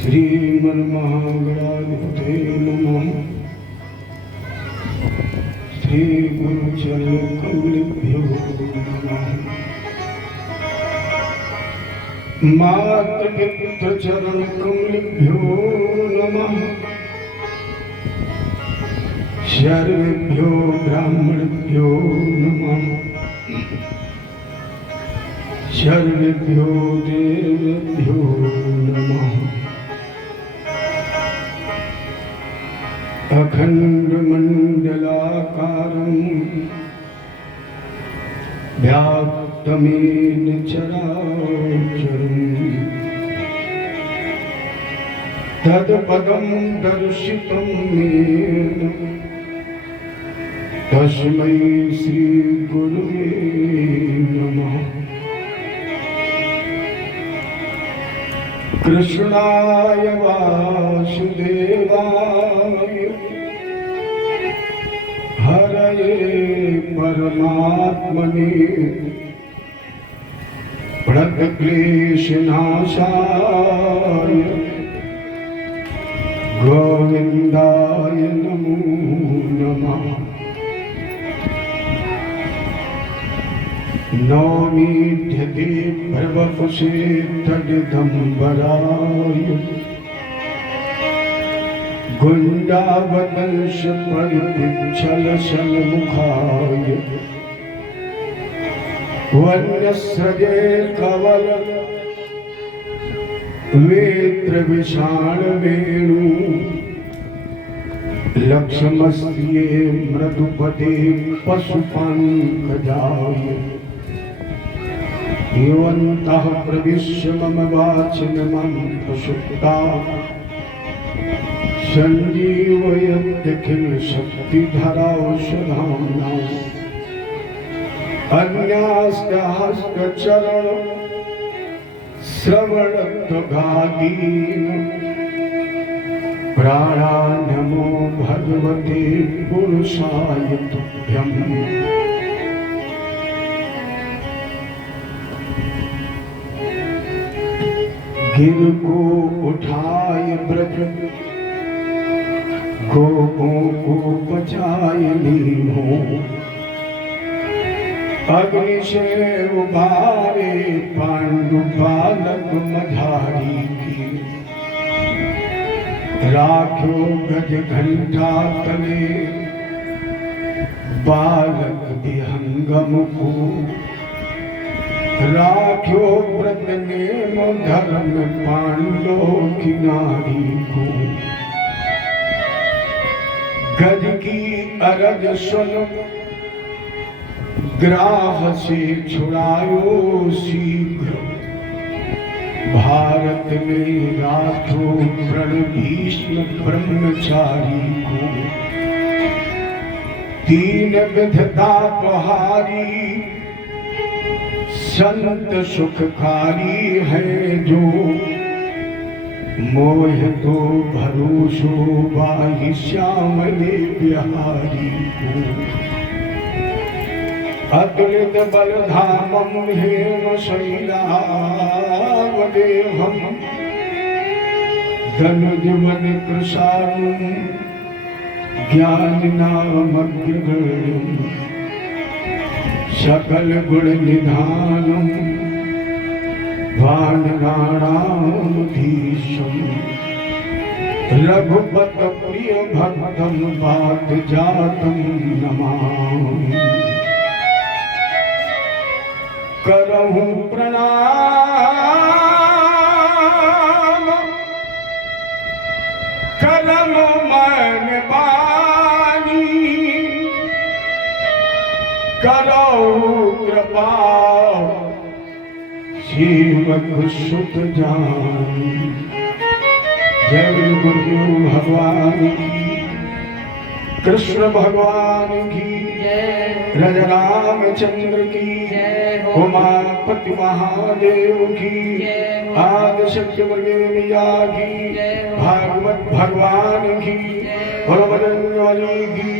श्रीमन्महागणाधिपते नमः। श्री गुरुचरणकमलेभ्यो नमः। मातृपितृचरणकमलेभ्यो नमः। सर्वेभ्यो ब्राह्मणेभ्यो नमः। सर्वेभ्यो देवेभ्यो नमः। अखण्डमण्डलाकारं व्याप्तमेन चराचरम् तत्पदं दर्शितं येन तस्मै श्रीगुरुवे नमः। कृष्णाय वासुदेवाय हरये परमात्मने प्रणतक्लेशनाशाय गोविन्दाय नमो नमः। नौमीढ्यते भर्वपुषे तडिदम्बराय गुण्डावदंश परिपिच्छलशलमुखाय वन्यस्रजे कवल वेत्रविषाणवेणु लक्ष्मस्ये मृदुपते पशुपाङ्कजाय योऽन्तः प्रविश्य मम वाचिनमं प्रसुप्ता सञ्जीवयत्यखिलशक्तिधराौषधाम्ना अन्यास्तास्तचरण श्रवणत्वगादीन् प्राणान्नमो भगवते पुरुषाय तुभ्यम्। गिर को उठाए ब्रज गोपों को बचाए नीमो अग्नि से उबारे पांडु बालक मझारी की राख्यो गज घंटा तले बालक विहंगम को राख्यो व्रत नेम धर्म पांडव की नारी को गज की अरज सुन ग्राह से छुड़ायो शीघ्र भारत में राख्यो प्रण भीष्म ब्रह्मचारी को तीन विधता पहारी संत सुखकारी है जो मोह तो भरोसो बाहि श्यामले बिहारी को अतुलित बलधामं हेम शैलावदेहं धनुजवन कृशानुं ज्ञानिनामग्रगण्यं सकल गुण निधानम वानराणामधीशम रघुपत प्रिय भक्तम पात जातम नमामि। करहु प्रणाम कलम मन बानी करो कृपा शिव सुत जानी। जय गुरु भगवान की, कृष्ण भगवान की, राजा रामचंद्र की, उमापति महादेव की, आदि शक्ति मैया की, भागवत भगवान की, बलबजरंगी की,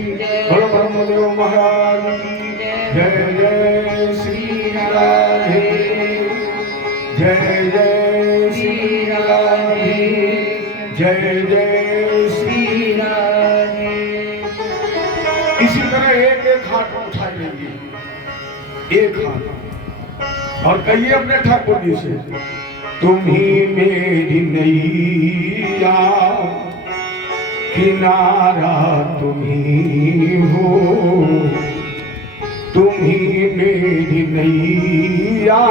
बल ब्रह्मदेव महाराज की। जय जय श्री राधे, जय जय श्री राधे। जय जय श्री राधे। इसी तरह एक एक हाथ उठा लेंगे, एक हाथ, और कहिए अपने ठाकुर जी से, तुम ही मेरी नैया, किनारा तुम ही हो, तुम ही मेरी नैया,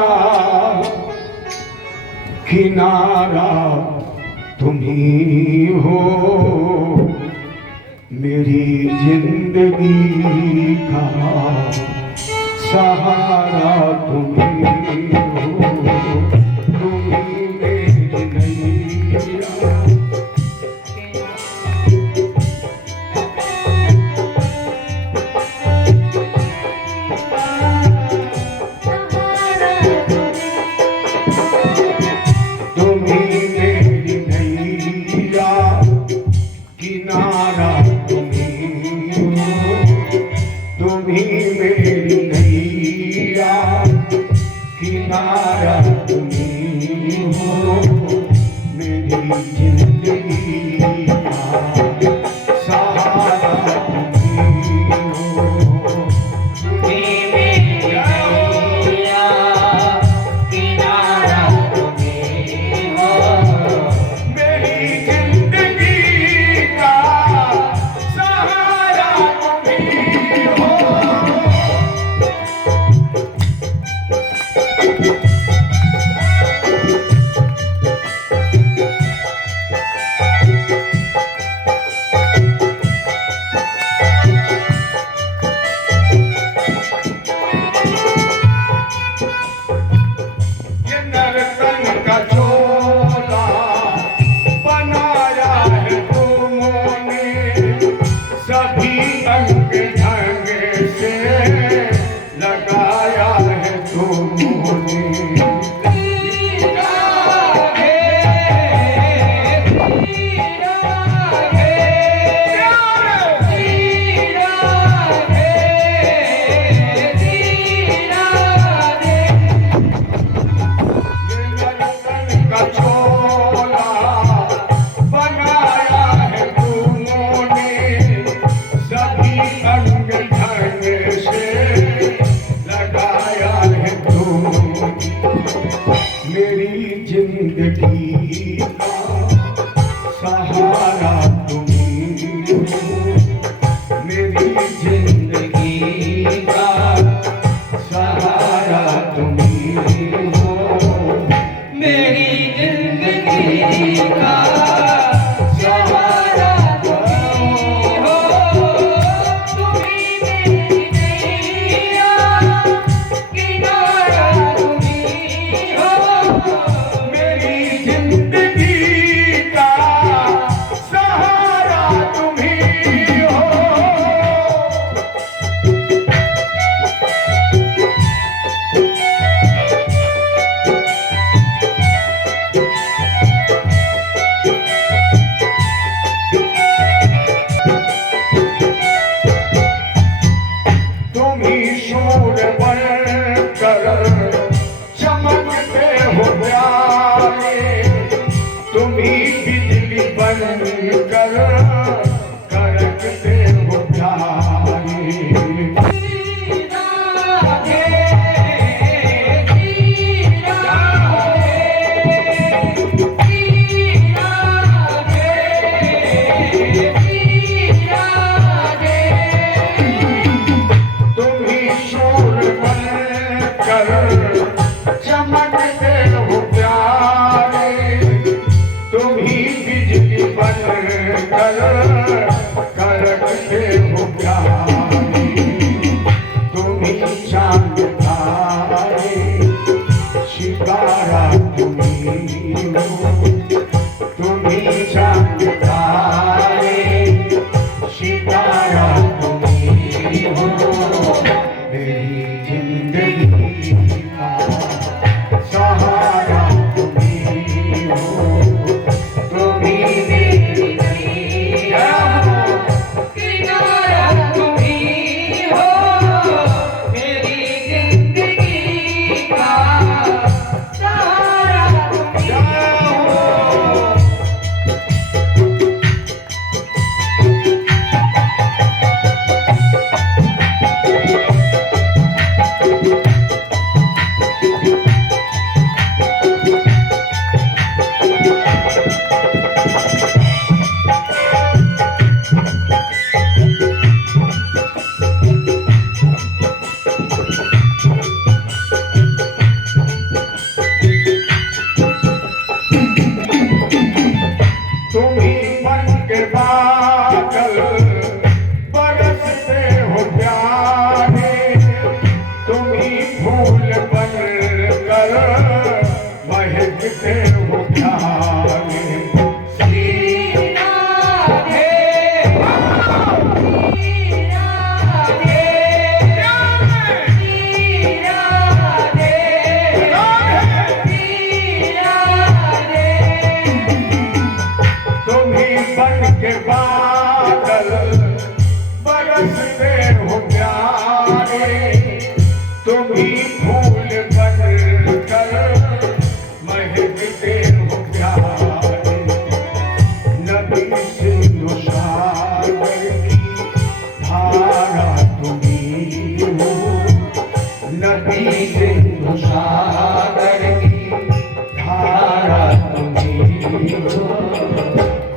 किनारा तुम ही हो, मेरी जिंदगी का सहारा तुम ही हो, तुम ही मेरी नैया।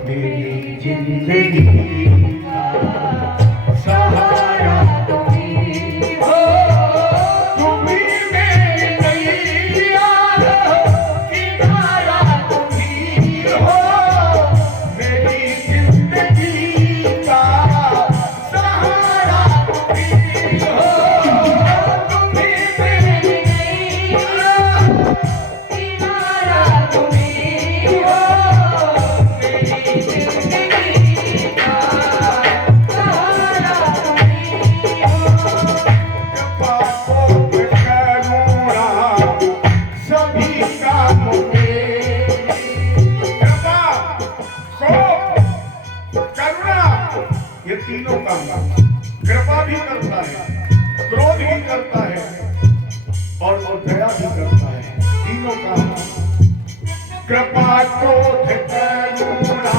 मेरी जिंदगी का सहारा तुम्ही हो, तुम्ही मेरी नैया किनारा तुम्ही हो, मेरी जिंदगी का सहारा तुम्ही हो, तुम्ही मेरी नैया किनारा तुम्ही हो, मेरी जिंदगी का सहारा तुम्ही हो। पापों पे करूणा सभी कामों में, कृपा, शोक, करुणा, ये तीनों काम कृपा भी करता है, क्रोध भी करता है और दया भी करता है। तीनों काम कृपा, क्रोध, करुणा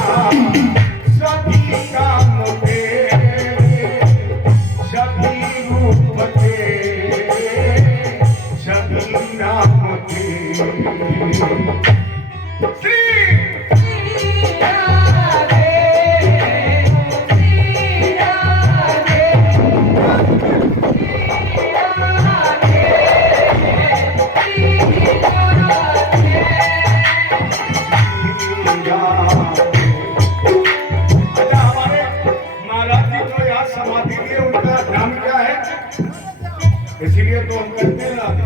सभी काम तेरे, सभी रूप तेरे, सभी नाम तेरे। श्री महाराज जी तो यहाँ समाधि लिए, उनका नाम क्या है? इसीलिए तो हम कहते हैं राधे।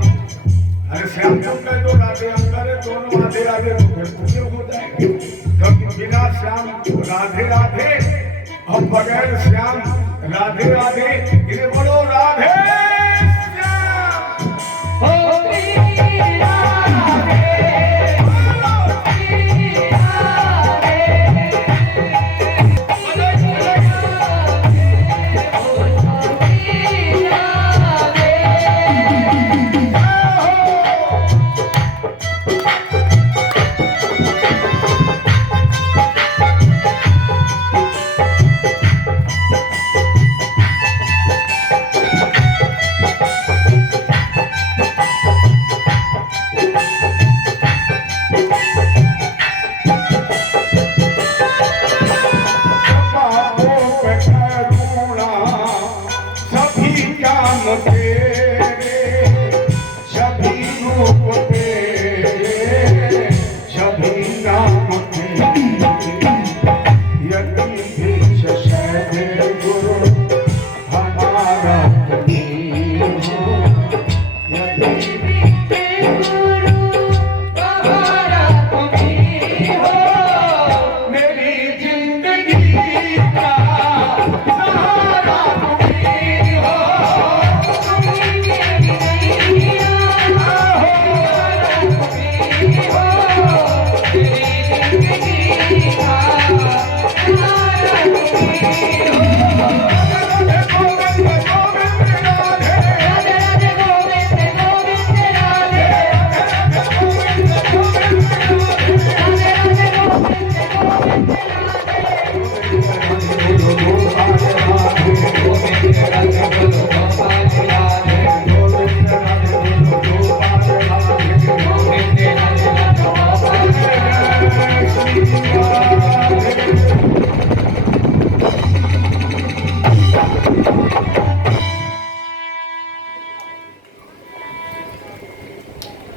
अरे श्याम क्यों कह दो राधे, हम करे दोनों राधे राधे तो फिर पूरे हो जाएंगे। क्योंकि बिना श्याम राधे राधे और बगैर श्याम राधे राधे, इन्हें बोलो राधे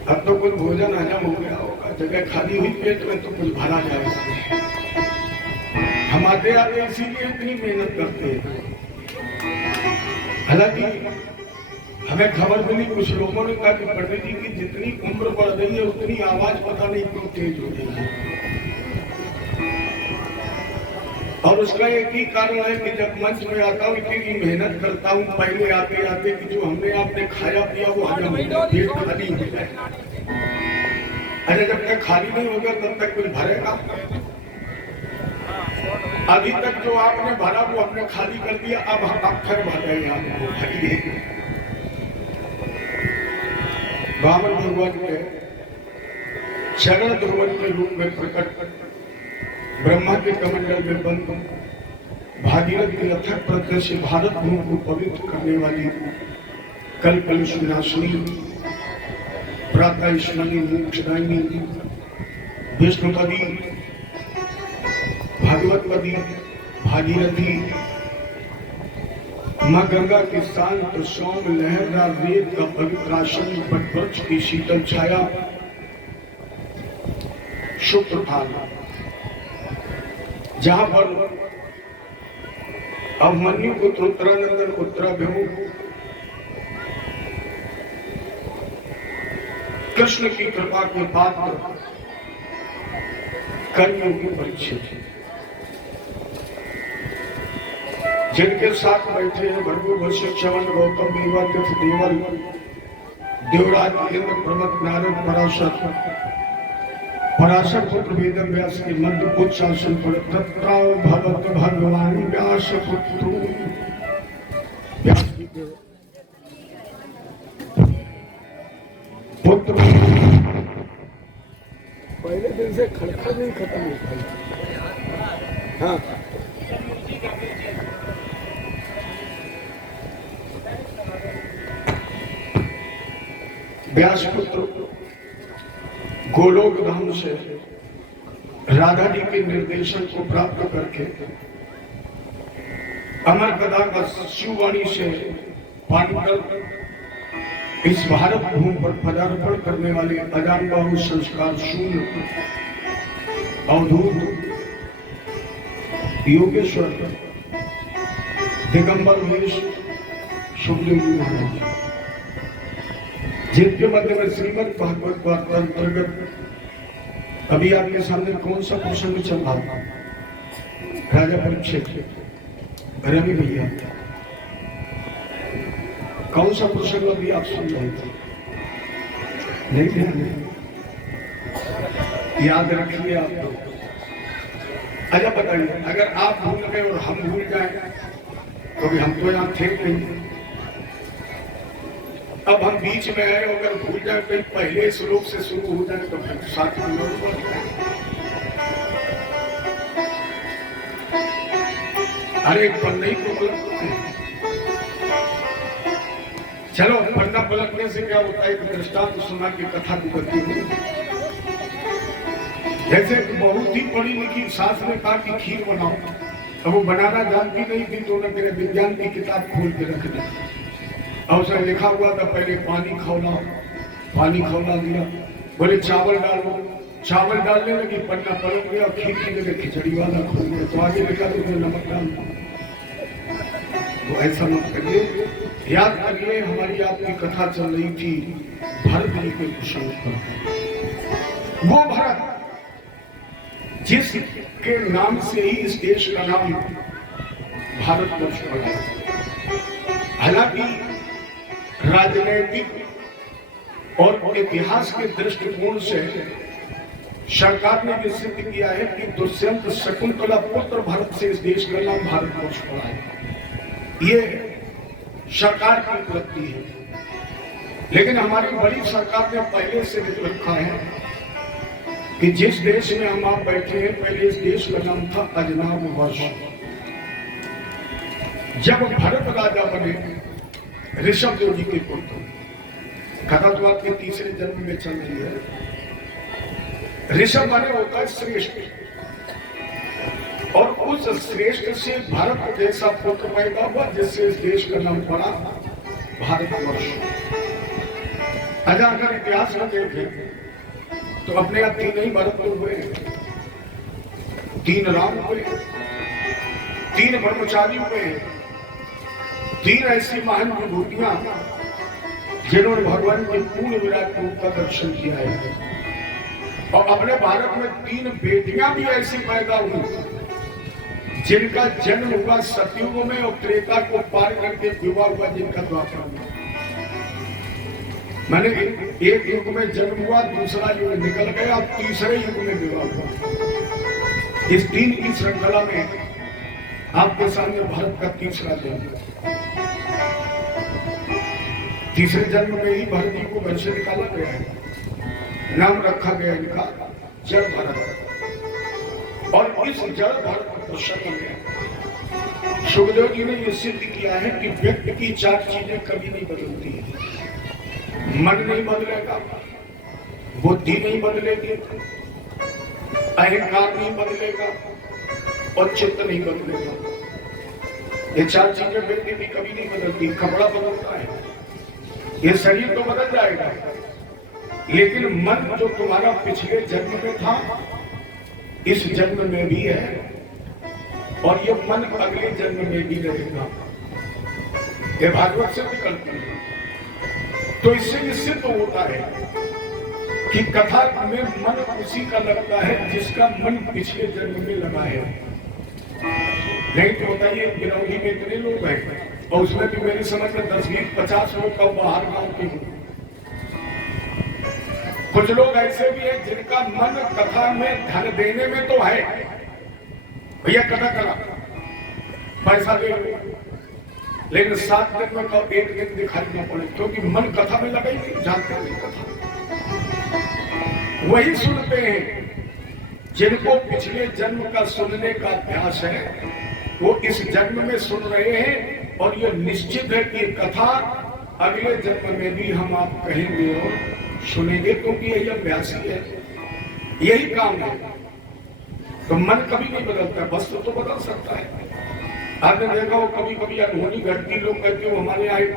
अब तो कुछ भोजन हजम हो गया होगा, जगह खाली हुई पेट में तो कुछ भरा जाए इसमें। हम आते आते इसीलिए इतनी मेहनत करते हैं। हालांकि हमें खबर मिली, कुछ लोगों ने कहा कि पंडित जी की जितनी उम्र बढ़ रही है उतनी आवाज पता नहीं क्यों तेज हो रही है। और उसका एक ही कारण है कि जब मंच में आता हूँ इतनी मेहनत करता हूँ, पहले आते आते कि जो हमने आपने खाया पिया वो हजम हो जाए, पेट खाली हो जाए। अरे जब तक खाली नहीं होगा तब तक कुछ भरेगा। अभी तक जो आपने भरा वो आपने खाली कर दिया, अब हम फिर भरेंगे आपको भरिए। वामन भगवान के शरण ध्रुवन के रूप में प्रकट, ब्रह्मा के कमंडल में बंद, भागीरथ के अथक प्रयत्न से भारत भूमि को पवित्र करने वाली कल कलुष विनाशिनी, प्रातः स्नानी, मोक्षदायिनी, विष्णुपदी, भगवतपदी, भागीरथी, मां गंगा के शांत सौम्य लहरदार रेत का पवित्र आसन, वटवृक्ष की शीतल छाया, शुक्र थाल, जहां पर अभिमन्यु पुत्र उत्तरानंदन उत्तराभिमुख कृष्ण की कृपा के पात्र कर्मयोगी परीक्षित, जिनके साथ बैठे हैं भृगु, वशिष्ठ, च्यवन, गौतम, देवादित्य, देवल, देवराज, इंद्र, प्रमथ, नारद, पराशर पुत्र वेद व्यास के मध्य उच्च आसन पर तत्रा भगवत भगवान व्यास पुत्र पुत्र पहले दिन से खड़खड़ नहीं खत्म होता है। हाँ, व्यास पुत्र गोलोक धाम से राधा जी के निर्देशन को प्राप्त करके अमर कथा का शिववाणी से पांडव इस भारत भूमि पर पदार्पण करने वाले अजान बाहु संस्कार शून्य अवधूत योगेश्वर दिगंबर वेश सुखदेव जी महाराज, जिनके मध्य में श्रीमद् भागवत वार्ता अंतर्गत अभी आपके सामने कौन सा प्रसंग चल रहा था? राजा परीक्षित, रवि भैया, कौन सा प्रसंग अभी आप सुन रहे थे? नहीं ध्यान, याद रखिए आप लोग। अच्छा बताइए, अगर आप भूल गए और हम भूल जाए तो भी हम तो यहाँ थे नहीं। अब हम बीच में आए, अगर भूल जाए कहीं पहले श्लोक से शुरू हो जाए तो फिर साथ में लोग बोल जाए। अरे पन्ने को पलटते हैं। चलो, पन्ना पलटने से क्या होता है? एक दृष्टांत सुना की कथा को करती हूँ। जैसे बहुत ही पढ़ी लिखी सास ने कहा कि खीर बनाओ, अब वो बनाना जानती नहीं थी तो उन्होंने मेरे विज्ञान की किताब खोल के रख दी और उसमें लिखा हुआ था पहले पानी खौला दिया, बोले चावल डालो, चावल डालने लगी, पन्ना पलट गया, खीर की जगह खिचड़ी वाला खोल गया, तो आगे लिखा तो नमक डाल दो। तो ऐसा मत करिए, याद करिए हमारी आपकी कथा चल रही थी भरत जी के प्रसंग पर। वो भरत जिसके नाम से ही इस देश का नाम भारतवर्ष पड़ा। हालांकि राजनैतिक और इतिहास के दृष्टिकोण से सरकार ने यह सिद्ध किया है कि दुष्यंत शकुंतला पुत्र भरत से इस देश का नाम भारतवर्ष पड़ा है। ये सरकार की उपलब्धि है, लेकिन हमारी बड़ी सरकार ने पहले से लिख रखा है कि जिस देश में हम आप बैठे हैं पहले इस देश का नाम था अजनाब वर्ष। जब भरत राजा बने ऋषभ देव जी के पुत्र, कथा तो आपके तीसरे जन्म में चल रही है। ऋषभ माने होता है श्रेष्ठ, और उस श्रेष्ठ से भारत जैसा पुत्र पैदा हुआ जिससे इस देश का नाम पड़ा भारतवर्ष। अच्छा, अगर इतिहास में देखें तो अपने आप तीन ही भरत हुए, तीन राम हुए, तीन ब्रह्मचारी हुए, तीन ऐसी महान विभूतियां जिन्होंने भगवान के पूर्ण विराट रूप का दर्शन किया है। और अपने भारत में तीन बेटियां भी ऐसी पैदा हुई जिनका जन्म हुआ सतयुग में और त्रेता को पार करके विवाह हुआ जिनका द्वापर में। मैंने एक युग में जन्म हुआ, दूसरा युग निकल गया, अब तीसरे युग में विवाह हुआ। इस तीन की श्रृंखला में आपके सामने भारत का तीसरा जन्म। तीसरे जन्म में ही भरत जी को घर से निकाला गया है, नाम रखा गया इनका जल भरत। और इस जल भरत प्रसंग में सुखदेव जी ने यह सिद्ध किया है कि व्यक्ति की चार चीजें कभी नहीं बदलती है। मन नहीं बदलेगा, बुद्धि नहीं बदलेगी, अहंकार नहीं बदलेगा और चित्त नहीं बदलेगा। ये चार चीजें व्यक्ति की कभी नहीं बदलती। कपड़ा बदलता है, ये शरीर तो बदल जाएगा, लेकिन मन जो तुम्हारा पिछले जन्म में था इस जन्म में भी है, और ये मन अगले जन्म में भी रहेगा। ये भागवत से निकलती है। तो इससे निश्चित तो होता है कि कथा में मन उसी का लगता है जिसका मन पिछले जन्म में लगा है। नहीं तो बताइए, गिरौली में इतने लोग हैं और उसमें भी मेरी समझ में 10, 20, 50 लोग का बाहर गांव के हों। कुछ लोग ऐसे भी हैं जिनका मन कथा में धन देने में तो है, भैया कथा करा पैसा दे, लेकिन 7 दिन में तो 1 दिन दिखाई न पड़े, क्योंकि मन कथा में लगा ही नहीं, जानते नहीं कथा। वही सुनते हैं जिनको पिछले जन्म का सुनने का अभ्यास है, वो इस जन्म में सुन रहे हैं, और ये निश्चित है कि कथा अगले जन्म में भी हम आप कहेंगे और सुनेंगे, क्योंकि यही अभ्यास है, यही काम है। तो मन कभी नहीं बदलता, वस्तु तो बदल सकता है। आपने देखा हो कभी कभी अनहोनी घटती, लोग कहते हो हमारे यहाँ एक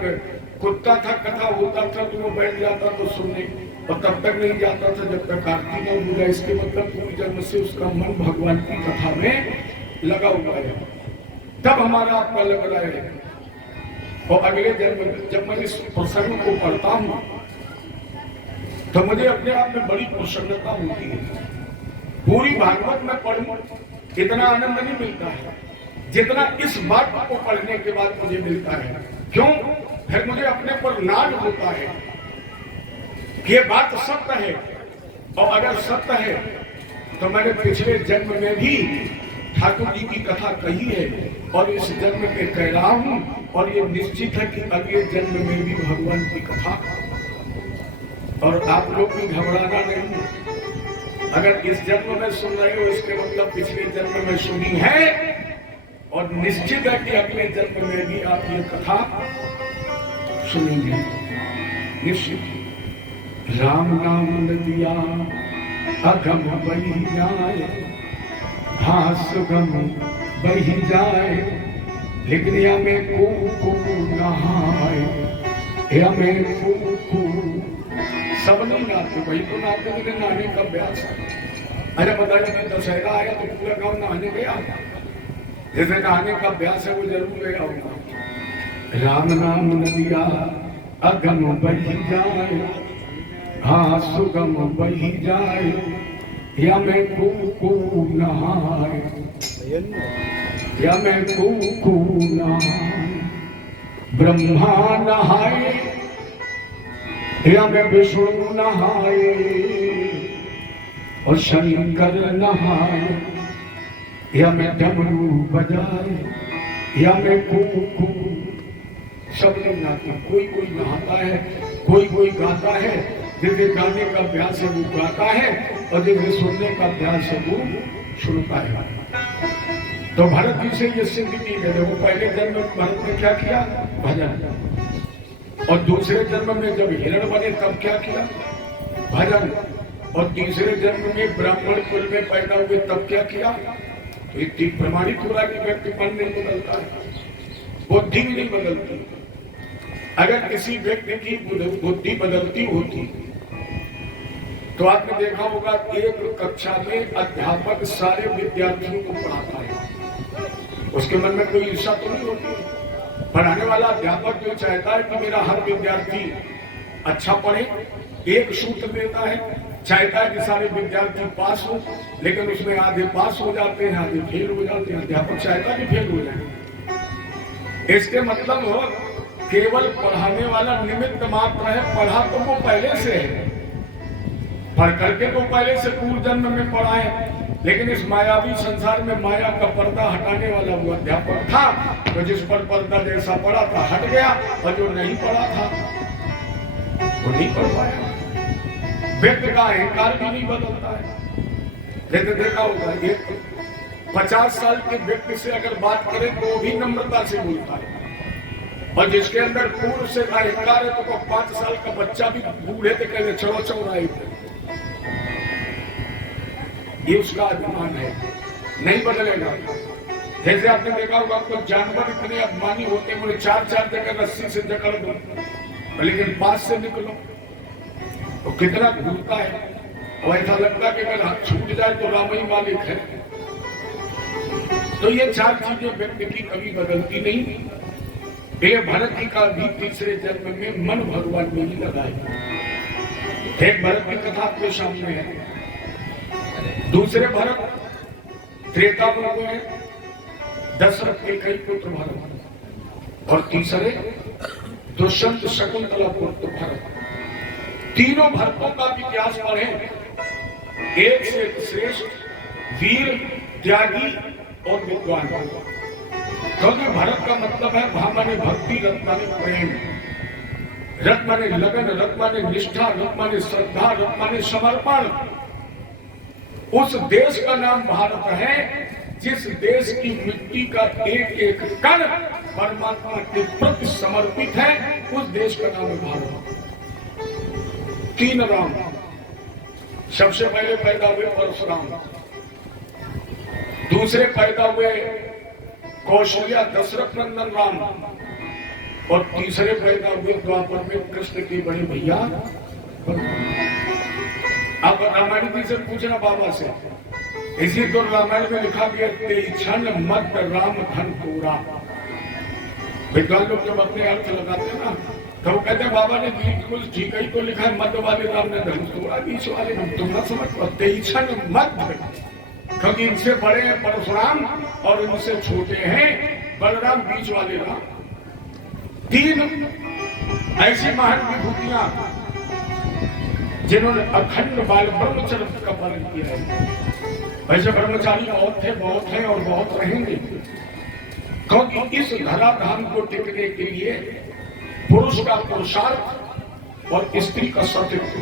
कुत्ता था, कथा होता था तो वो बैठ जाता तो सुनने, और तब तक नहीं जाता था जब तक आरती न हो जाए। इसके मतलब पूर्व जन्म से उसका मन भगवान की कथा में लगा हुआ है, तब हमारा आपका लग रहा है। और अगले जन्म में जब मैं इस प्रसंग को पढ़ता हूँ तो मुझे अपने आप में बड़ी प्रसन्नता होती है। पूरी भागवत में पढ़ूं इतना आनंद नहीं मिलता है जितना इस बात को पढ़ने के बाद मुझे मिलता है। क्यों? फिर मुझे अपने पर नाज होता है कि ये बात सत्य है, और अगर सत्य है तो मैंने पिछले जन्म में भी ठाकुर जी की कथा कही है, और इस जन्म में कह रहा हूं, और ये निश्चित है कि अगले जन्म में भी भगवान की कथा। और आप लोग भी घबराना नहीं, अगर इस जन्म में सुन रहे हो इसके मतलब पिछले जन्म में सुनी है, और निश्चित है कि अगले जन्म में भी आप ये कथा सुनेंगे, निश्चित। राम नाम नदिया अगम बही जाए, हाँ सुगम बही जाए, लेकिन या में को नहाए, या में को सब नहीं नाते, वही तो नाते, लेकिन नहाने का अभ्यास है। अरे बताइए, दशहरा आया तो पूरा गाँव नहाने गया, जैसे नहाने का अभ्यास है वो जरूर गया होगा। राम नाम नदिया अगम बही जाए, हाँ सुगम बही जाए, या मैं को नहाए, या मैं को नहाए। ब्रह्मा नहाए, या मैं विष्णु नहाए, और शंकर नहाए, या मैं डमरू बजाए, या मैं को सब लोग नहाते। कोई कोई नहाता है, कोई कोई गाता है, जिसे गाने का अभ्यास है वो गाता है, और जिसे सुनने का अभ्यास है वो सुनता है। तो भरत जी से ये सिद्ध की गई। वो पहले जन्म में भरत ने क्या किया? भजन। और दूसरे जन्म में जब हिरण बने तब क्या किया? भजन। और तीसरे जन्म में ब्राह्मण कुल में पैदा हुए तब क्या किया? तो ये प्रमाणित हो रहा है कि व्यक्ति मन नहीं बदलता है, बुद्धि नहीं बदलती। अगर किसी व्यक्ति की बुद्धि बदलती होती तो आपने देखा होगा एक कक्षा में अध्यापक सारे विद्यार्थियों को पढ़ाता है, उसके मन में कोई ईर्ष्या तो नहीं होती। पढ़ाने वाला अध्यापक जो चाहता है कि मेरा हर विद्यार्थी अच्छा पढ़े, एक सूत्र देता है, चाहता है कि सारे विद्यार्थी पास हो, लेकिन उसमें आधे पास हो जाते हैं, आधे फेल हो जाते हैं। अध्यापक चाहता है कि फेल हो जाए। इसके मतलब हो केवल पढ़ाने वाला निमित्त मात्र है, पढ़ा तो वो पहले से है, पढ़ करके तो पहले से पूर्व जन्म में पढ़ा है। लेकिन इस मायावी संसार में माया का पर्दा हटाने वाला वो अध्यापक था, तो जिस पर पर्दा जैसा पड़ा था हट गया, और जो नहीं पढ़ा था वो नहीं पढ़ पाया। व्यक्ति का अहंकार भी नहीं बदलता है। लेकिन देखा होगा एक 50 साल के व्यक्ति से अगर बात करें तो वो भी नम्रता से बोलता है, और जिसके अंदर पूर्व से अहंकार है तो 5 साल का बच्चा भी बूढ़े थे कहते चलो चौराहे पे। ये उसका अभिमान है, नहीं बदलेगा। जैसे आपने देखा होगा आपको जानवर इतने अभिमानी होते हैं, बोले 4-4 जगह रस्सी से जकड़ दो, लेकिन पास से निकलो तो कितना घूमता है, और ऐसा लगता है कि अगर हाथ छूट जाए तो राम ही मालिक है। तो ये 4 चीजें व्यक्ति की कभी बदलती नहीं। ये भरत जी का भी तीसरे जन्म में मन भगवान में ही लगाए। एक भरत की कथा आपके सामने है। दूसरे भरत त्रेता युग में दशरथ के कई पुत्र भरत, और तीसरे दुष्यंत शकुंतला पुत्र भरत। तीनों भरतों का भी इतिहास पढ़े, एक से श्रेष्ठ वीर, त्यागी और विद्वान। क्योंकि भरत का मतलब है भा माने भक्ति, रत माने प्रेम, रत माने लगन, रत माने निष्ठा, रत माने श्रद्धा, रत माने समर्पण। उस देश का नाम भारत है जिस देश की मिट्टी का एक एक कण परमात्मा के प्रति समर्पित है, उस देश का नाम है भारत। 3 राम, सबसे पहले पैदा हुए परशुराम, दूसरे पैदा हुए कौशल्या दशरथ नंदन राम, और तीसरे पैदा हुए द्वापर में कृष्ण के बड़े भैया। अब रामायण जी से पूछना बाबा से, इसी तो रामायण में लिखा गया तेईछन मत राम धन पूरा। विद्वान लोग जब अपने अर्थ लगाते हैं ना, तो वो कहते हैं बाबा ने बिल्कुल ठीक ही तो लिखा है, मध्य वाले राम ने धन तोड़ा, बीच वाले ने तुम ना समझ पाओ। तेईछन मध्य, क्योंकि इनसे बड़े हैं परशुराम और इनसे छोटे हैं बलराम, बीच वाले राम। 3 ऐसी महान विभूतियां जिन्होंने अखंड बाल ब्रह्मचर्य का पालन किया है। वैसे ब्रह्मचारी बहुत हैं और बहुत रहेंगे, क्योंकि इस धराधाम को टिकने के लिए पुरुष का पुरुषार्थ और स्त्री का सतीत्व।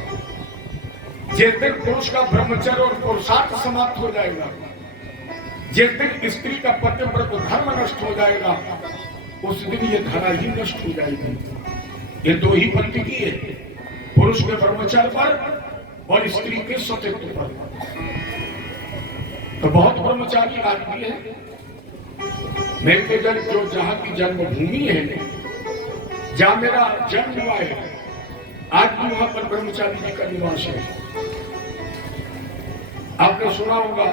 जिस दिन पुरुष का ब्रह्मचर्य और पुरुषार्थ समाप्त हो जाएगा, जिस दिन स्त्री का पतिव्रत धर्म नष्ट हो जाएगा, उस दिन ये धरा ही नष्ट हो जाएगी। ये 2 ही पंक्ति की है, पुरुष के ब्रह्मचर्य पर और स्त्री के सतीत्व पर। तो बहुत ब्रह्मचारी आदमी है मेरे जो जहां की जन्मभूमि है, जहां मेरा जन्म हुआ है, आज भी वहां पर ब्रह्मचारी जी का निवास है। आपने सुना होगा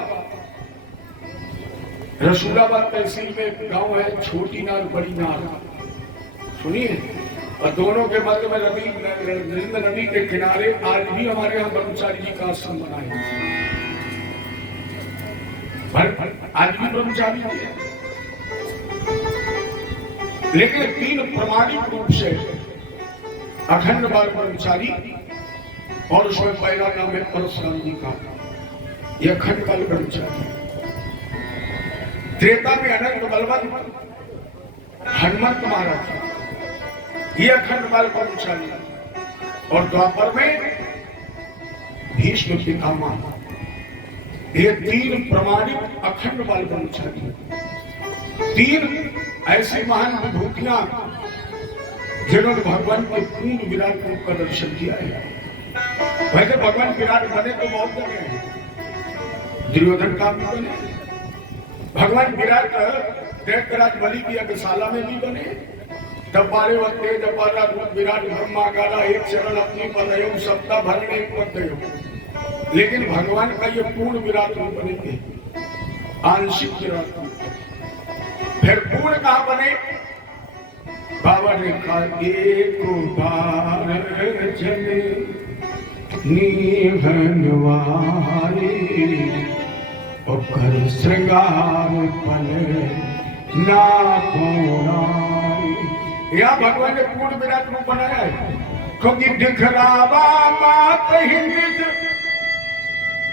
रसूलाबाद तहसील में एक गांव है छोटी नार बड़ी नार, सुनिए। और दोनों के मध्य में नर्मदा नदी के किनारे आज भी हमारे यहाँ ब्रह्मचारी जी का आश्रम बना है। आज भी ब्रह्मचारी है, लेकिन 3 प्रमाणिक रूप से अखंड बाल ब्रह्मचारी, और उसमें पहला नाम है परशुराम जी का, यह अखंड बाल ब्रह्मचारी। त्रेता में अनंत बलवंत हनुमंत महाराज, ये अखंड बाल ब्रह्मचारी, और द्वापर में भीष्म पितामह। ये 3 प्रमाणिक अखंड बाल ब्रह्मचारी, 3 ऐसी महान विभूतियां जिन्होंने भगवान के पूर्ण विराट रूप का दर्शन किया है। वैसे भगवान विराट बने तो बहुत जगह हैं, दुर्योधन का भी बने, भगवान विराट दैत्यराज बलि की यज्ञशाला में भी बने। दबारे वक्ते दबारा रूप विराट ब्रह्मागारा, एक चरण अपनी पदयोग सप्ताह भरने एक पदयोग। लेकिन भगवान का ये पूर्ण विराट रूप बनेंगे, आंशिक विराट रूप। फिर पूर्ण कहां बने? बाबा ने कहा एक बार चले नीहनवारी और कर श्रृंगार पल ना पौराई। या भगवान ने पूर्ण विराट रूप बनाया है, क्योंकि दिखरावा बात हिंद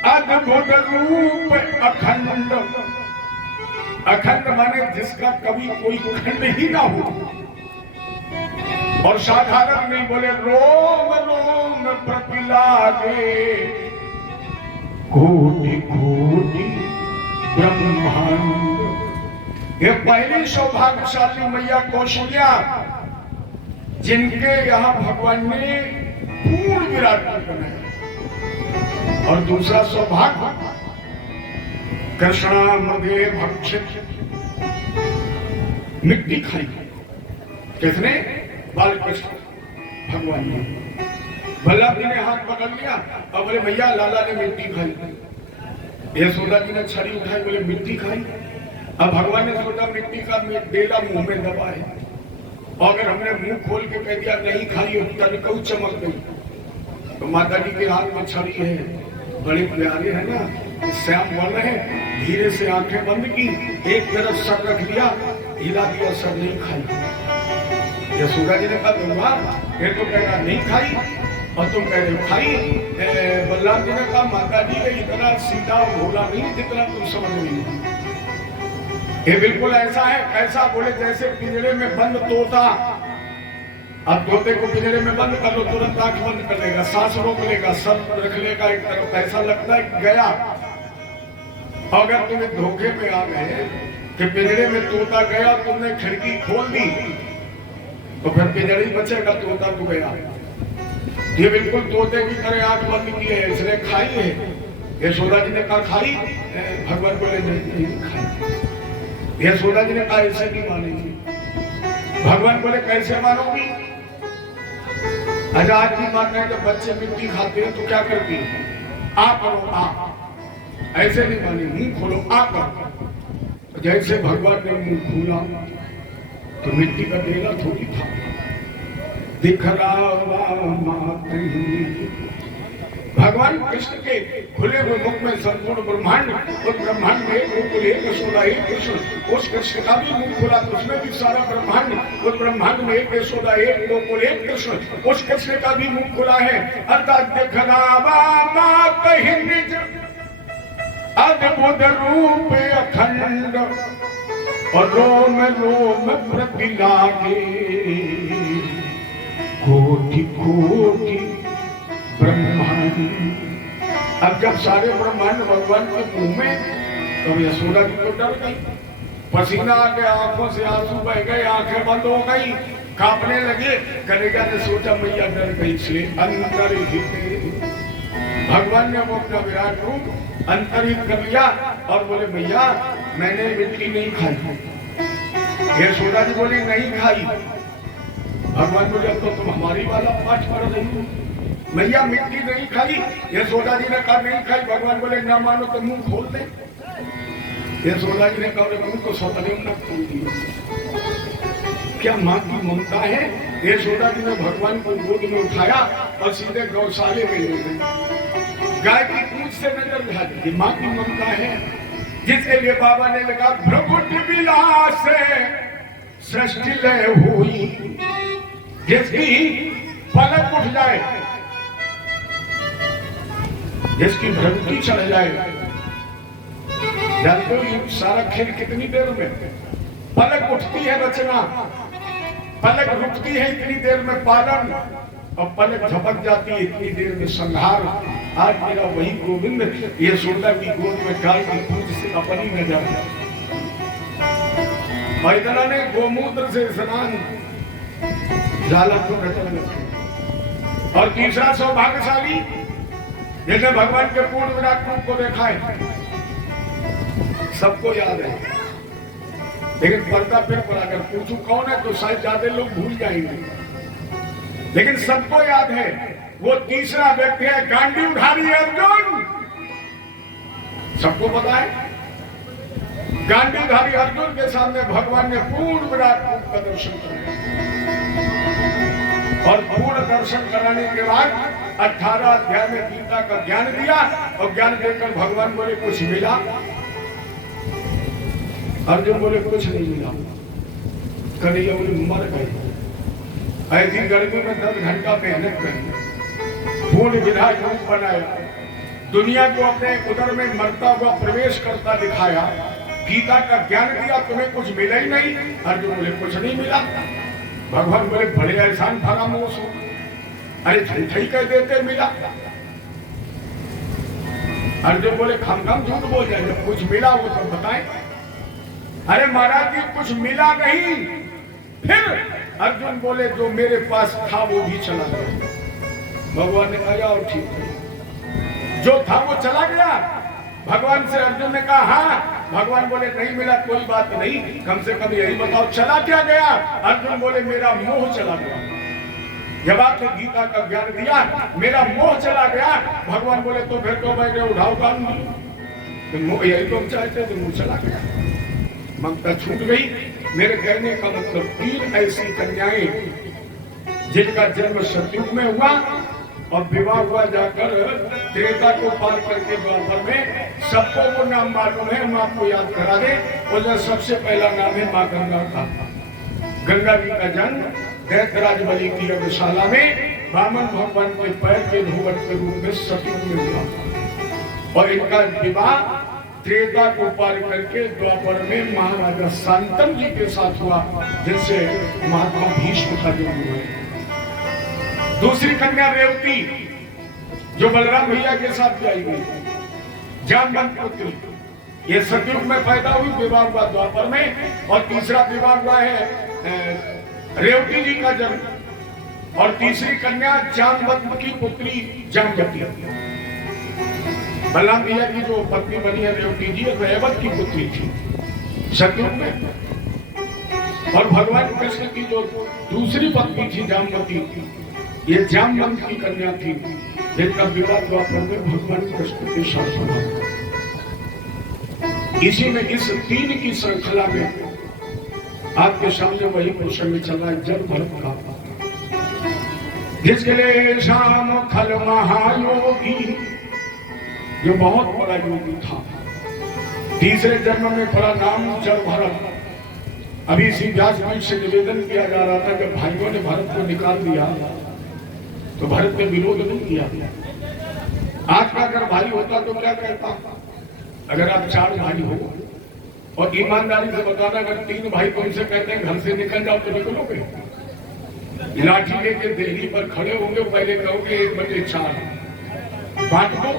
अद्भुत रूप अखंड। अखंड माने जिसका कभी कोई खंड ही ना हो, और साधारण नहीं, बोले रोम रोम प्रतिलागे कोटि कोटि ब्रह्मांड। ये पहली सौभाग्यशाली मैया कौशल्या जिनके यहाँ भगवान ने पूर्ण विराट रूप बनाया। और दूसरा सौभाग्य कृष्णामृते भक्षित, मिट्टी खाई। किसने? बालकृष्ण भगवान ने। बल्लभ जी ने हाथ पकड़ लिया और बोले भैया लाला ने मिट्टी खाई। यशोदा जी ने छड़ी उठाई, बोले मिट्टी खाई। अब भगवान ने सोचा मिट्टी का डेला मुंह में दबा है, और अगर हमने मुंह खोल के कह दिया नहीं खाई तनिकऊ चमक गई। तो माता जी के हाथ में छड़ी है, बड़े प्यारे है ना, श्याम वर्ण है। धीरे से आंखें बंद की, एक तरफ सर रख दिया, हिला दिया, सर नहीं खाई। यशोदा जी ने कहा दूंगा, फिर तो कह रहा नहीं खाई और तुम कह रहे हो खाई। बलराम जी ने कहा माता जी ये इतना सीधा भोला नहीं जितना तुम समझ रही। ये बिल्कुल ऐसा है, कैसा? बोले जैसे पिंजरे में बंद तोता, अब तोते को पिंजरे में बंद कर लो तुरंत आंख बंद कर लेगा, सांस रोक लेगा, सर रख लेगा एक तरफ, ऐसा लगता है गया। अगर तुम धोखे में आ गए कि पिंजरे में तोता गया, तुमने खिड़की खोल दी, तो फिर पिंजरे ही बचेगा, तोता तो गया। ये बिल्कुल तोते की तरह आंख बंद की है, इसने खाई है। यशोदा जी ने कहा खाई, भगवान बोले नहीं खाई। यशोदा जी ने कहा ऐसे नहीं मानेगी। भगवान बोले कैसे मानोगी? अच्छा आज की बात है, जब बच्चे मिट्टी खाते हैं तो क्या करती है? आ करो आ, ऐसे नहीं माने, मुंह खोलो आ करो। जैसे भगवान ने मुंह खोला तो मिट्टी का डेला थोड़ी था, दिख रहा भगवान कृष्ण के खुले हुए मुख में संपूर्ण ब्रह्मांड, और ब्रह्मांड में एक यशोदा एक कृष्ण। उस कृष्ण का भी मुख खुला तो उसमें भी सारा ब्रह्मांड, उस ब्रह्मांड में एक यशोदा एक गोकुल एक कृष्ण, उस कृष्ण का भी मुख खुला है। अर्थात दिख रहा कहीं निज अद्भुत रूप अखंड, और रोम रोम प्रति लागे कोटि कोटि ब्रह्मांड। अब जब सारे ब्रह्मांड भगवान के मुंह में, तो यशोदा जी को डर गई, पसीना आ गया, आंखों से आंसू बह गए, आंखें बंद हो गई, कांपने लगे। कन्हैया ने सोचा मैया डर गई, इसलिए अंतर्हित भगवान ने वो अपना विराट रूप अंतरित कर लिया और बोले भैया मैंने मिट्टी नहीं खाई। यशोदा जी बोली नहीं खाई। भगवान बोले अब तो तुम हमारी वाला पाठ पढ़ रही हो, भैया मिट्टी नहीं खाई। यशोदा जी ने कहा नहीं खाई। भगवान बोले ना मानो तो मुंह खोल दे। यशोदा जी ने कहा मुंह तो सपने में खोल दिया। क्या माँ की ममता है। यशोदा जी ने भगवान को गोद में उठाया और सीधे गौशाले में ले गए। गाय की पूंछ से नजर झाड़ी, माँ की ममता है। जिसके लिए बाबा ने लगा भ्रकुट विलास सृष्टि लय हुई, जिसकी पलक उठ जाए, जिसकी भ्रकुटी चढ़ जाए। जानते हो सारा खेल कितनी देर में? पलक उठती है रचना, पलक रुकती है इतनी देर में पालन, और पलक झपक जाती है इतनी देर में संहार। आज मेरा वही गोविंद यशोदा की गोद में गाय की पूंछ से अपनी नजर है। मैदाना ने गोमूत्र से स्नान जाला को रचा। और तीसरा सौभाग्यशाली जिसने भगवान के पूर्ण विराट रूप को देखा है, सबको याद है, लेकिन पर्दा पर अगर पूछूं कौन है तो शायद ज्यादा लोग भूल जाएंगे, लेकिन सबको याद है। वो तीसरा व्यक्ति है गांडीवधारी अर्जुन। सबको पता है गांडीवधारी अर्जुन के सामने भगवान ने पूर्ण विराट रूप का दर्शन कराया, और पूर्ण दर्शन कराने के बाद 18 अध्याय में गीता का ज्ञान दिया, और ज्ञान देकर भगवान बोले कुछ मिला? अर्जुन बोले कुछ नहीं मिला। कन्हैया बोले मर गए। ऐसी गर्मी में 10 घंटा मेहनत करी, पूर्ण विधायक रूप बनाया, दुनिया को अपने उदर में मरता हुआ प्रवेश करता दिखाया, गीता का ज्ञान दिया, तुम्हें कुछ मिला ही नहीं। अर्जुन बोले कुछ नहीं मिला। भगवान बोले बड़े एहसान फरामोश हो, अरे झूठ ही कह देते मिला। अर्जुन बोले खम झूठ बोल जाए, जब कुछ मिला वो सब बताए। अरे महाराज जी कुछ मिला नहीं। फिर अर्जुन बोले जो मेरे पास था वो भी चला गया। भगवान ने कहा और ठीक है, जो था वो चला गया, भगवान से अर्जुन ने कहा हाँ। भगवान बोले नहीं मिला कोई बात नहीं, कम से कम यही बताओ चला क्या गया। अर्जुन बोले मेरा मोह चला गया। जब आपने गीता का ज्ञान दिया मेरा मोह चला गया। भगवान बोले तो फिर तो मैं उठाओ काम मोह यही तो चाहते तो मुंह चला गया, ममता छूट गई। मेरे कहने का मतलब 3 ऐसी कन्याएं जिनका जन्म सतयुग में हुआ और विवाह हुआ जाकर त्रेता को पार करके द्वापर में। सबको वो नाम मालूम है, हम आपको याद करा दें। उसका सबसे पहला नाम है माँ गंगा का। गंगा जी का जन्म दैत्यराज बलि की यज्ञशाला में वामन भगवान के पैर के धूवट के रूप में सतयुग में हुआ और इनका विवाह त्रेता को पार करके द्वापर में महाराजा शांतनु जी के साथ हुआ, जिनसे महात्मा भीष्म का जन्म हुआ। दूसरी कन्या रेवती जो बलराम भैया के साथ ब्याही गई, जामवंत पुत्री, ये सतयुग में पैदा हुई, विवाह हुआ द्वापर में। और तीसरा विवाह हुआ है रेवती जी का जन्म और तीसरी कन्या जामवंत की पुत्री जामवती। बलराम भैया की जो पत्नी बनी है रेवती जी, रेवत की पुत्री थी सतयुग में। और भगवान कृष्ण की जो दूसरी पत्नी थी जामवती, ये जामवंत की कन्या थी, जिनका विवाह द्वापर में भगवान कृष्ण के साथ हुआ। इसी में इस 3 की श्रृंखला में आपके सामने वही प्रसंग चल रहा है जल भरत का, जिसके लिए शाम खल महायोगी जो बहुत बड़ा योगी था। तीसरे जन्म में पड़ा नाम जल भरत। अभी इसी व्यासपीठ से निवेदन किया जा रहा था कि भाइयों ने भरत को निकाल दिया तो भरत ने विरोध नहीं किया। आज का अगर भाई होता तो क्या कहता। अगर आप 4 भाई हो और ईमानदारी से बताना, अगर 3 भाई तुमसे कहते हैं घर से निकल जाओ तो निकलोगे? लाठी लेके देहरी पर खड़े होंगे, पहले कहोगे 1/4 बांट दो।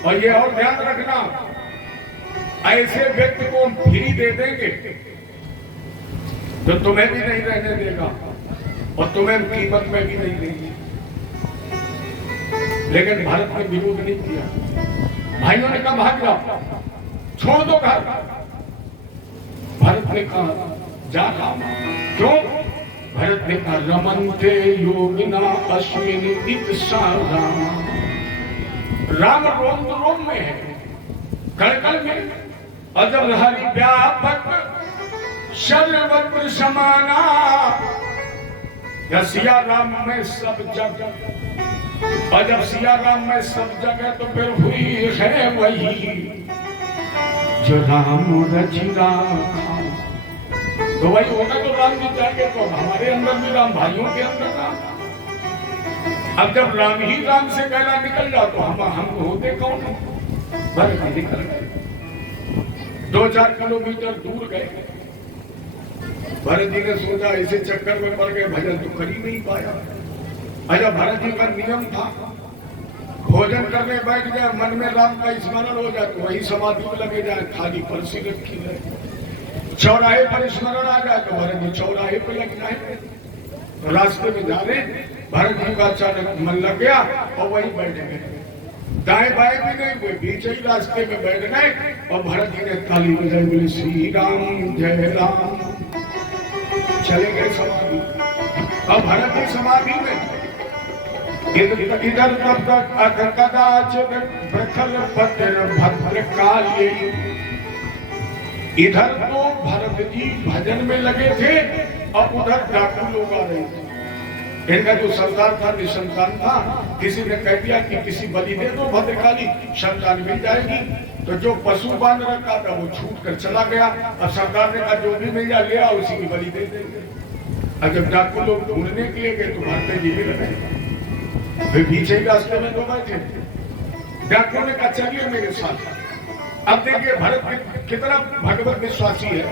और ये और ध्यान रखना, ऐसे व्यक्ति को हम फ्री दे देंगे तो तुम्हें भी नहीं रहने देगा और तुम्हें कीमत में भी नहीं देंगे। लेकिन भारत ने विरोध नहीं किया। भाइयों ने कहा भाग जाओ, छोड़ दो घर। भारत ने कहा जा रहा। क्यों? भारत ने कहा रमन्ते योगिना अश्विन इत राम। राम रोम रोम में है, कड़कड़ में। और जब हरि व्यापक सर्वत्र समाना, या सिया राम में सब जग। और जब सिया राम में सब जगह तो फिर हुई है वही जो राम रचिरा। तो वही होगा तो राम जी जाएंगे तो हमारे अंदर भी राम, भाइयों के अंदर राम। अब जब राम ही राम से कहना निकल जाओ तो हम होते कौन? भरत निकल गए, 2-4 किलोमीटर दूर गए। भरत जी ने सोचा ऐसे चक्कर में पड़ गए, भजन तो कर ही नहीं पाया। अच्छा, भरत जी का नियम था भोजन करने बैठ गया, मन में राम का स्मरण हो जाए तो वही समाधि में लगे जाए, खाली परसी रखी है। चौराहे पर स्मरण आ जाए तो भरत जी चौराहे पर लग जाए। तो रास्ते में जा रहे भरत जी का अचानक मन लग गया और वही बैठ गए। दाएं बाएं भी नहीं हुए, बीच ही रास्ते में बैठ गए और भरत जी ने ताली बजाई, बोले श्री राम जय राम। चले गए समाधि। अब भरत जी समाधि में इधर तब कदाचित प्रखर पत्र भद्र काली। इधर तो भरत जी भजन में लगे थे और उधर डाकू लोग आ रहे थे। इनका जो सरदार था निसंतान था, किसी ने कह दिया कि किसी बलि दे दो भद्रकाली, संतान मिल जाएगी। तो जो पशु बांध रखा था वो छूट कर चला गया और सरदार ने कहा जो भी मिल जाए ले आओ, उसी की बलि दे देंगे। और जब डाकू लोग ढूंढने के लिए गए तो भारत जी भी लगे, फिर पीछे ही रास्ते में तो बैठे। डाकू ने कहा चलिए मेरे साथ। अब देखिए भरत कितना भगवत विश्वासी है।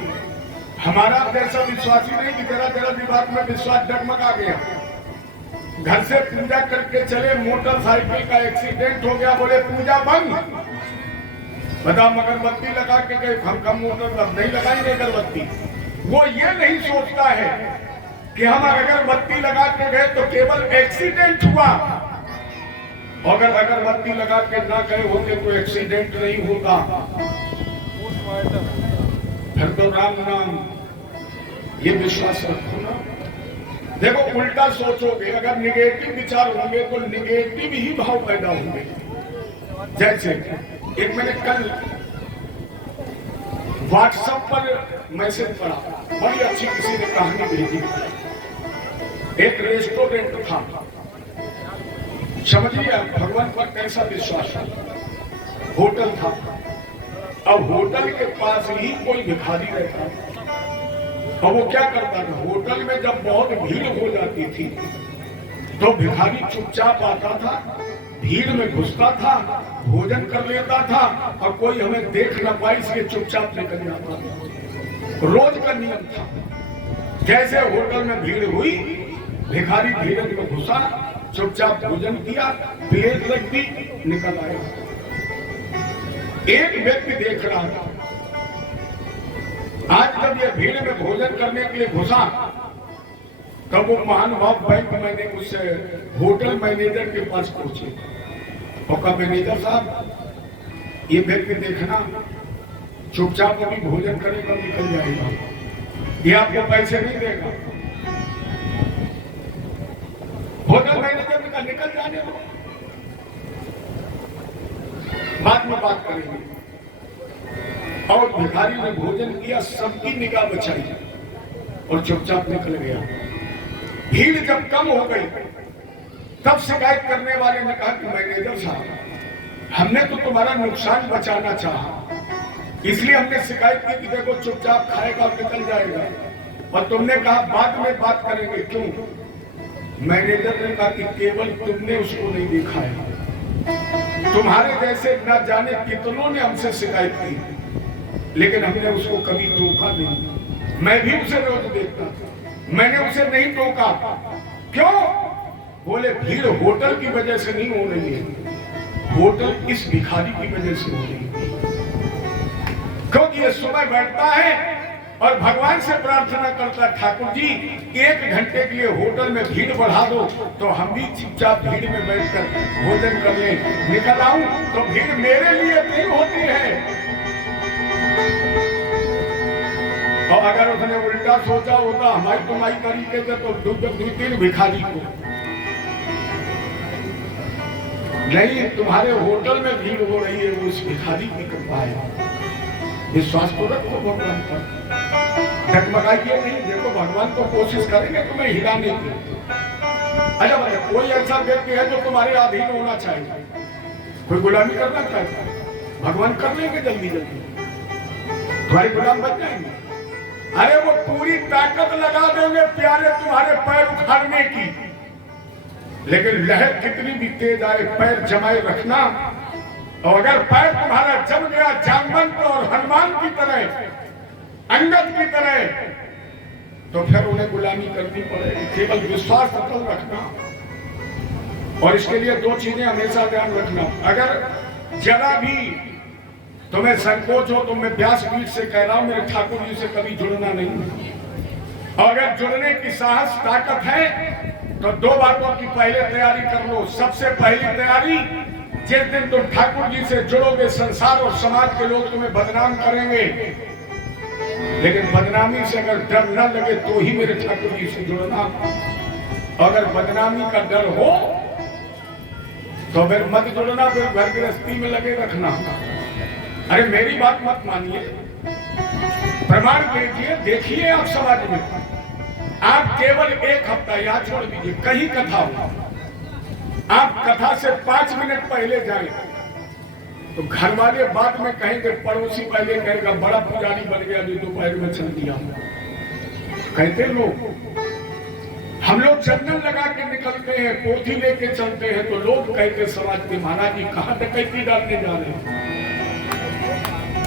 हमारा जैसा विश्वासी नहीं कि तेरा विवाद में विश्वास डगमगा गया। घर से पूजा करके चले, मोटरसाइकिल का एक्सीडेंट हो गया, बोले पूजा बंद। बता अगरबत्ती लगा के गए, हम कम मोटर नहीं लगाएंगे अगरबत्ती। वो ये नहीं सोचता है कि हम अगरबत्ती लगा के गए तो केवल एक्सीडेंट हुआ, अगर अगरबत्ती लगा के ना गए होते तो एक्सीडेंट नहीं होता। फिर तो राम नाम, ये विश्वास रखो ना। देखो उल्टा सोचोगे, अगर निगेटिव विचार होंगे तो निगेटिव ही भाव पैदा होंगे। जैसे एक मैंने कल व्हाट्सएप पर मैसेज पढ़ा, बड़ी अच्छी किसी ने कहानी भेजी। एक रेस्टोरेंट था, समझिए भगवान पर कैसा विश्वास है। होटल था, अब होटल के पास ही कोई भिखारी रहता था। और वो क्या करता था, होटल में जब बहुत भीड़ हो जाती थी तो भिखारी चुपचाप आता था, भीड़ में घुसता था, भोजन कर लेता था और कोई हमें देख न पाए इसलिए चुपचाप निकल जाता था। रोज का नियम था। जैसे होटल में भीड़ हुई, भिखारी भीड़ में घुसा, चुपचाप भोजन किया, प्लेट रख दी, निकल आया। एक व्यक्ति देख रहा था, आज जब ये भीड़ में भोजन करने के लिए घुसा तब वो महानुभाव बैंक मैंने उससे होटल मैनेजर के पास पहुंचे और कहा, मैनेजर साहब ये व्यक्ति देखना, चुपचाप अभी भोजन करेगा, निकल जाएगा, ये आपको पैसे नहीं देगा। होटल मैनेजर ने कहा, निकल जाने दो, बाद में बात करेंगे। और भिखारी ने भोजन किया, सबकी निगाह बचाई और चुपचाप निकल गया। भीड़ जब कम हो गई तब शिकायत करने वाले ने कहा कि मैनेजर साहब, हमने तो तुम्हारा नुकसान बचाना चाहा, इसलिए हमने शिकायत की कि देखो चुपचाप खाएगा और निकल जाएगा, और तुमने कहा बाद में बात करेंगे, क्यों? मैनेजर ने कहा कि केवल तुमने उसको नहीं देखा है, तुम्हारे जैसे न जाने कितनों ने हमसे शिकायत की, लेकिन हमने उसको कभी टोका नहीं। मैं भी उसे रोज देखता था, मैंने उसे नहीं टोका। क्यों? बोले भीड़ होटल की वजह से नहीं हो रही है, होटल इस भिखारी की वजह से हो रही है। क्योंकि ये सुबह बैठता है और भगवान से प्रार्थना करता है, ठाकुर जी 1 घंटे के लिए होटल में भीड़ बढ़ा दो तो हम भी चुपचाप भीड़ में बैठकर भोजन कर ले, निकल आऊं तो भीड़ मेरे लिए नहीं होती है। और अगर उसने उल्टा सोचा होता हमारी तुम्हारी तरीके से तो 2-3 भिखारी को नहीं, तुम्हारे होटल में भीड़ हो रही है, उस भिखारी की कृपा है। विश्वास तो रखो भगवान पर, डगमगाइए नहीं। देखो भगवान तो कोशिश करेंगे तुम्हें हिलाने की। अच्छा भाई, कोई ऐसा व्यक्ति है जो तुम्हारे अधीन होना चाहिए, कोई गुलामी करना चाहता है, भगवान कर लेंगे जल्दी जल्दी, तुम्हारे गुलाम बन जाएंगे। अरे वो पूरी ताकत लगा देंगे प्यारे तुम्हारे पैर उखाड़ने की, लेकिन लहर कितनी भी तेज आए पैर जमाए रखना। और अगर पैर तुम्हारा जम गया जामवंत और हनुमान की तरह, अंगद की तरह, तो फिर उन्हें गुलामी करनी पड़ेगी। केवल विश्वास अटल रखना। और इसके लिए 2 चीजें हमेशा ध्यान रखना। अगर जरा भी तुम्हें संकोच हो तो मैं व्यासपीठ से कह रहा हूं, मेरे ठाकुर जी से कभी जुड़ना नहीं। और अगर जुड़ने की साहस ताकत है तो 2 बातों की पहले तैयारी कर लो। सबसे पहली तैयारी, जिस दिन तुम ठाकुर जी से जुड़ोगे संसार और समाज के लोग तुम्हें बदनाम करेंगे, लेकिन बदनामी से अगर डर न लगे तो ही मेरे ठाकुर जी से जुड़ना। अगर बदनामी का डर हो तो फिर मत जुड़ना, फिर घर गृहस्थी में लगे रखना। अरे मेरी बात मत मानिए, प्रमाण कीजिए, देखिए आप समाज में, आप केवल 1 हफ्ता यहाँ छोड़ दीजिए, कहीं कथा हो, आप कथा से 5 मिनट पहले जाएं तो घर वाले बाद में कहेंगे, पड़ोसी पहले कहेगा बड़ा पुजारी बन गया जो दोपहर में चल दिया। कहते लोग, हम लोग चंदन लगा के निकलते हैं, पोथी लेके चलते हैं, तो लोग कहते समाज के, महाराज जी कहां डकैती डालने जा रहे हैं।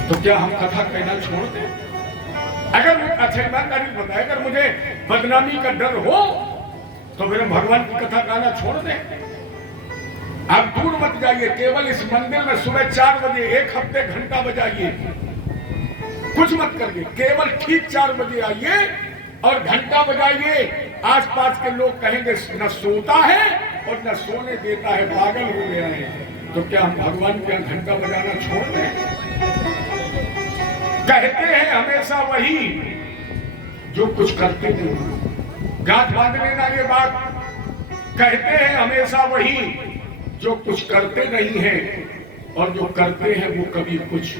तो क्या हम कथा कहना छोड़ दें? अगर अच्छा ईमानदारी बताए, अगर मुझे बदनामी का डर हो तो फिर भगवान की कथा गाना छोड़ दें। आप दूर मत जाइए, केवल इस मंदिर में सुबह 4 बजे 1 हफ्ते घंटा बजाइए, कुछ मत करिए, केवल ठीक 4 बजे आइए और घंटा बजाइए। आसपास के लोग कहेंगे न सोता है और न सोने देता है, पागल हो गया है, तो क्या हम भगवान के यहाँ घंटा बजाना छोड़ दें? कहते हैं हमेशा वही जो कुछ करते नहीं। गांठ बांध लेना ये बात। कहते हैं हमेशा वही जो कुछ करते नहीं है, और जो करते हैं वो कभी कुछ।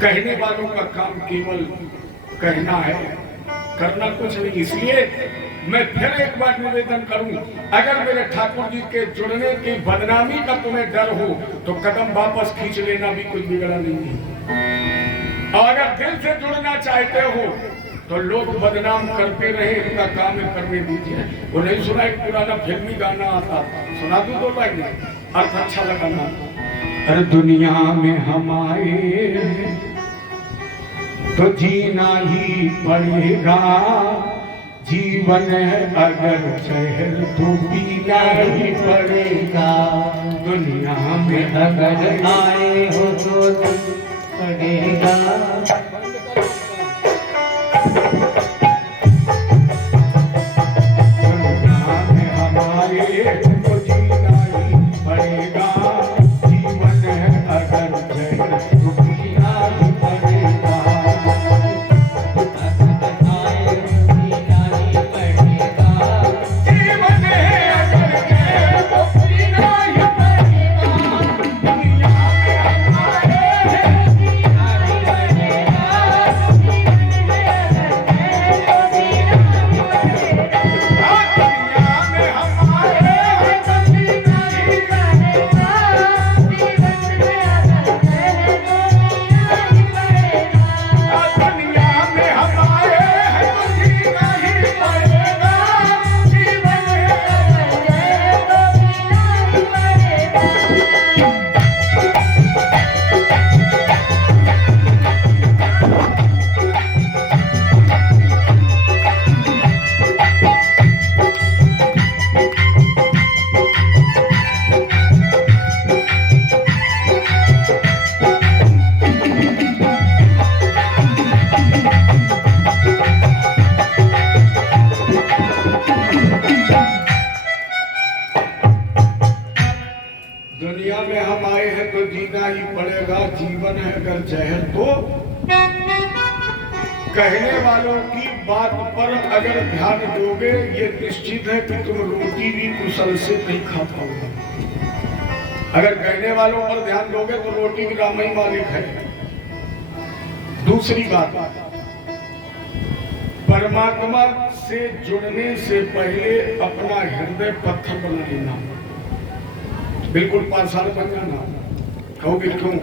कहने वालों का काम केवल कहना है, करना कुछ नहीं। इसलिए मैं फिर एक बार निवेदन करूं, अगर मेरे ठाकुर जी के जुड़ने की बदनामी का तुम्हें डर हो तो कदम वापस खींच लेना भी कोई बिगड़ा नहीं है। और अगर दिल से जुड़ना चाहते हो तो लोग बदनाम करते रहे, इनका काम है करने दीजिए। वो नहीं सुना, एक पुराना फिल्मी गाना आता, सुना दूं दो लाइन, अर्थ अच्छा लगा ना। अरे दुनिया में हम आए तो जीना ही पड़ेगा, जीवन है अगर जहर तो पीना ही पड़ेगा। दुनिया में अगर आए हो तो पड़ेगा। दुनिया में हमारे तो जीना ही पड़ेगा, जीवन है अगर जहर तो पीना ही पड़ेगा। दुनिया में हम आए हैं तो जीना ही पड़ेगा, जीवन है अगर जहर तो। कहने वालों की बात पर अगर ध्यान दोगे, ये निश्चित है कि तुम रोटी भी कुशल से नहीं खा पाओगे। अगर कहने वालों पर ध्यान दोगे तो रोटी भी राम ही मालिक है। दूसरी बात, परमात्मा से जुड़ने से पहले अपना हृदय पत्थर बना लेना, बिल्कुल पाषाण बन जाना। कहोगे क्यों?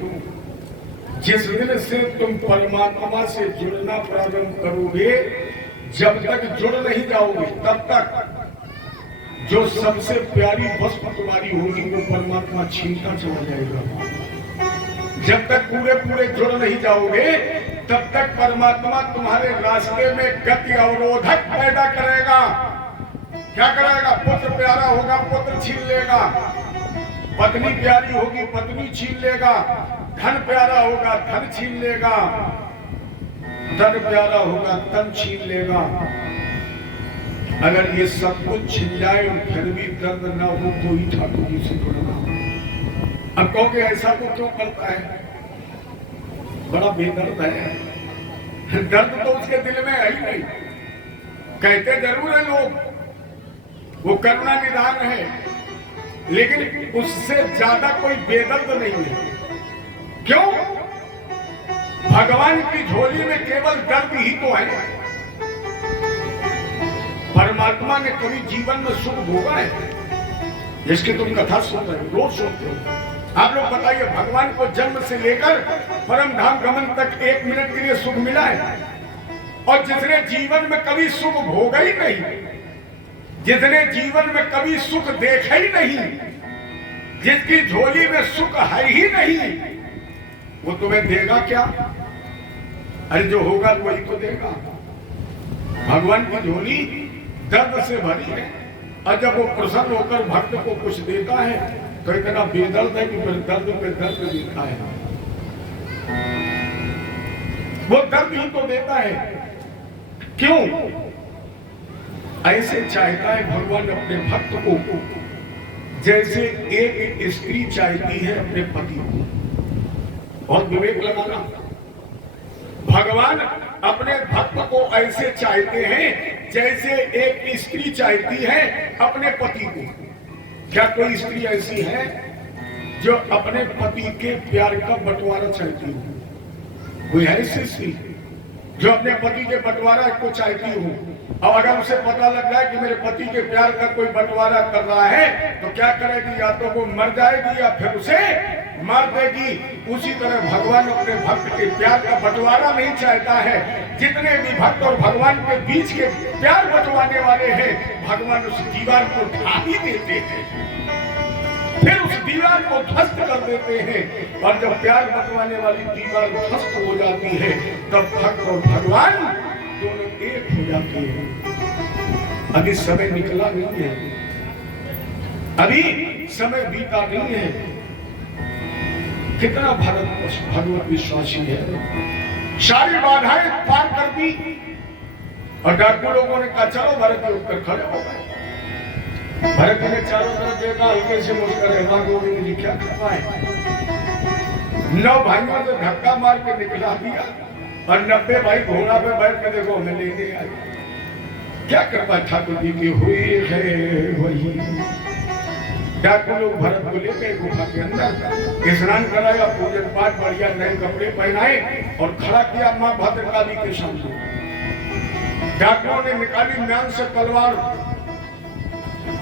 जिस दिन से तुम परमात्मा से जुड़ना प्रारंभ करोगे, जब तक जुड़ नहीं जाओगे तब तक जो सबसे प्यारी वस्तु तुम्हारी होगी वो परमात्मा छीनता चला जाएगा। जब तक पूरे पूरे जुड़ नहीं जाओगे तब तक परमात्मा तुम्हारे रास्ते में गति अवरोधक पैदा करेगा। क्या करेगा? पुत्र प्यारा होगा, पुत्र छीन लेगा। पत्नी प्यारी होगी, पत्नी छीन लेगा। धन प्यारा होगा, धन छीन लेगा। धन प्यारा होगा, तन छीन लेगा। अगर ये सब कुछ छिन जाए और फिर भी दर्द ना हो तो ही ठाकुर जी से जुड़ना। अब कहोगे ऐसा को क्यों करता है? बड़ा बेदर्द है। दर्द तो उसके दिल में है ही नहीं। कहते जरूर है लोग वो करुणा निदान है, लेकिन उससे ज्यादा कोई बेदर्द नहीं है। क्यों? भगवान की झोली में केवल दर्द ही तो है। परमात्मा ने कभी जीवन में सुख भोगा है? जिसकी तुम कथा सुन रहे हो, रोज सुनते हो। आप लोग बताइए, भगवान को जन्म से लेकर परम धाम गमन तक 1 मिनट के लिए सुख मिला है? और जिसने जीवन में कभी सुख भोगा ही नहीं, जिसने जीवन में कभी सुख देखा ही नहीं, जिसकी झोली में सुख है ही नहीं, वो तुम्हें देगा क्या? अरे जो होगा वही तो देगा। भगवान की झोली दर्द से भरी है, और जब वो प्रसन्न होकर भक्त को कुछ देता है तो इतना बेदर्द है कि फिर दर्द पे दर्द देता है। वो दर्द ही तो देता है। क्यों? ऐसे चाहता है भगवान अपने भक्त को जैसे एक स्त्री चाहती है अपने पति को, बहुत विवेक लगाना, भगवान अपने भक्त को ऐसे चाहते हैं जैसे एक स्त्री चाहती है अपने पति को। क्या कोई स्त्री ऐसी है जो अपने पति के प्यार का बंटवारा चाहती हो? कोई है ऐसी स्त्री जो अपने पति के बंटवारा को चाहती हो? और अगर उसे पता लग जाए कि मेरे पति के प्यार का कोई बंटवारा कर रहा है तो क्या करेगी? या तो वो मर जाएगी या फिर उसे मार देगी। उसी तरह भगवान अपने भक्त के प्यार का बंटवारा नहीं चाहता है। जितने भी भक्त और भगवान के बीच के प्यार बंटवाने वाले हैं, भगवान उस दीवार को ढा ही देते हैं, फिर उस दीवार को ध्वस्त कर देते हैं। और जब प्यार बंटवाने वाली दीवार ध्वस्त हो जाती है तब भक्त और भगवान दोनों एक हो जाते हैं। अभी समय निकला नहीं है, अभी समय बीता नहीं है। कितना भगवत विश्वासी है, सारी बाधाएं पार कर दी। और डॉक्टर लोगों ने कहा चलो भरत जी उठकर खड़े हो गए। भरत जी ने चारों तरफ देखा, हल्के से मुस्कुराए, गोविंद जी क्या करवाए? 9 भाइयों से धक्का मार के निकला दिया और 90 भाई घोड़ा पे बैठ के देखो हमें लेने आए। क्या करवा ठाकुर जी की हुई है वही। डॉक्टर लोग भरत को ले गए गुफा के अंदर, स्नान कराया, पूजन पाठ, बढ़िया नए कपड़े पहनाए और खड़ा किया मां भद्रकाली के सामने। डॉक्टरों ने निकाली म्यान से तलवार,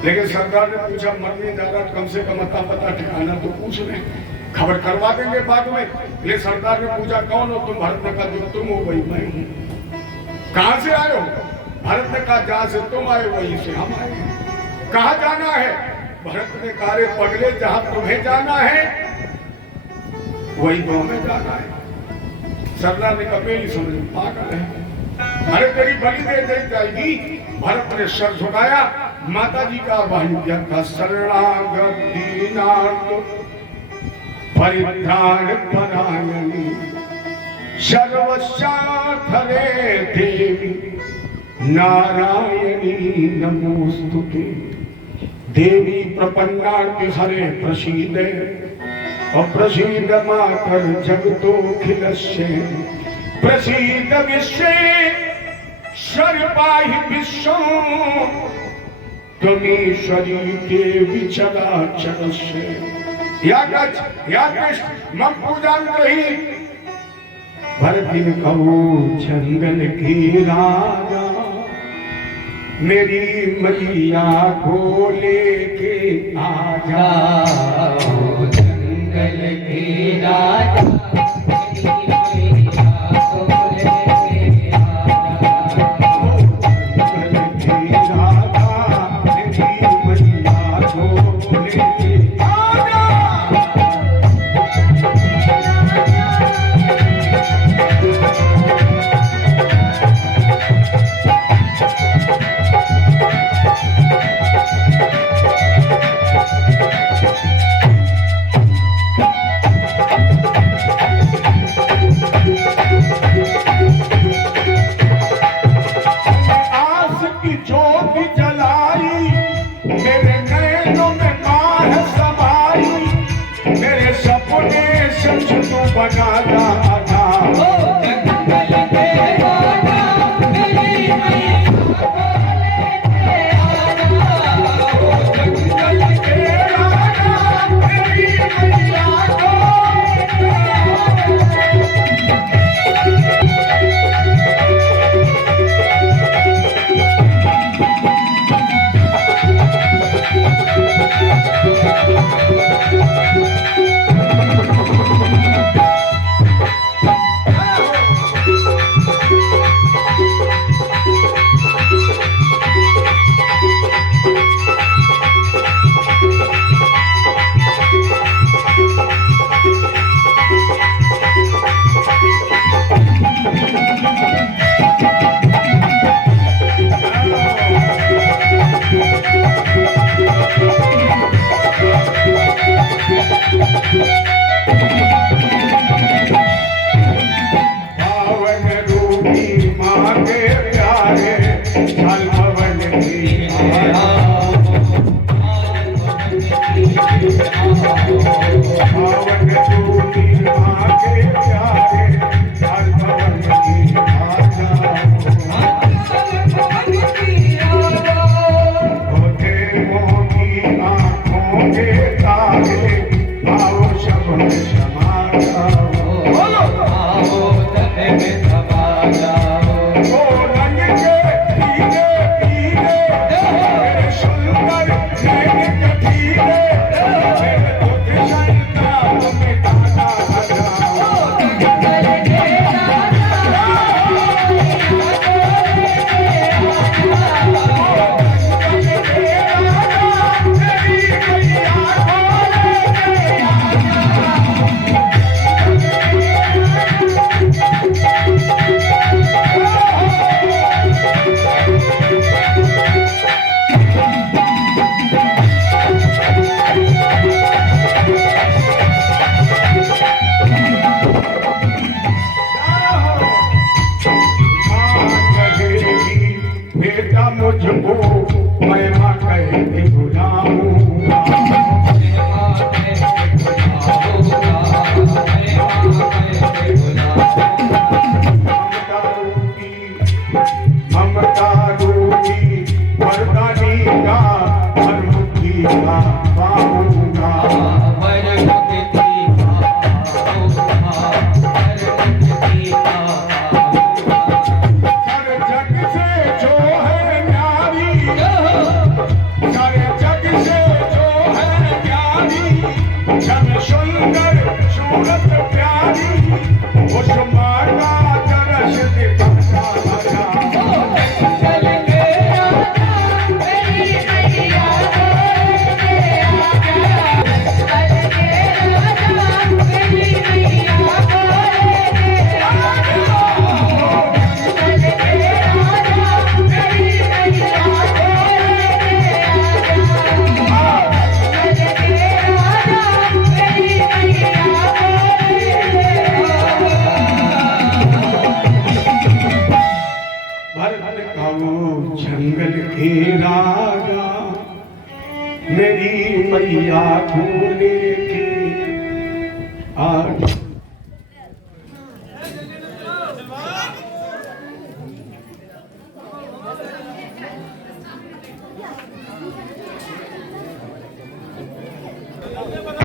लेकिन सरदार ने पूछा मरने जा रहा, कम से कम अता पता ठिकाना तो पूछ ले, खबर करवा देंगे बाद में। ले सरदार ने पूछा कौन हो तुम? भरत ने कहा जो तुम हो वही मैं हूँ। कहां से आए हो? भरत ने कहा जहां से तुम आए वहीं से हम आए। कहां जाना है? भरत ने कहा रे पगले, जहां तुम्हें जाना है वही तो हमें जाना है। सरदार ने कहा मेरी समझ पागल है, अरे तेरी बलि दे दी जाएगी। भरत ने सर झुकाया, माता जी का आह्वान किया था, शरणागत दीनार्थ परित्राण परायणी सर्वस्यार्थरे देवी नारायणी नमोस्तुते। देवी प्रपन्नार्ति हरे प्रसीद और प्रसीद मातर जगतोखिलस्य प्रसीद विश्व सर्वपाहि विश्व त्वमीश्वरी देवी चराचरस्य। या कृष्ण मम पूजन रही। भरत जी ने कहो जंगल की राजा मेरी मैया को लेके आजा। जंगल की राजा के राजा मेरी मैया को लेके आज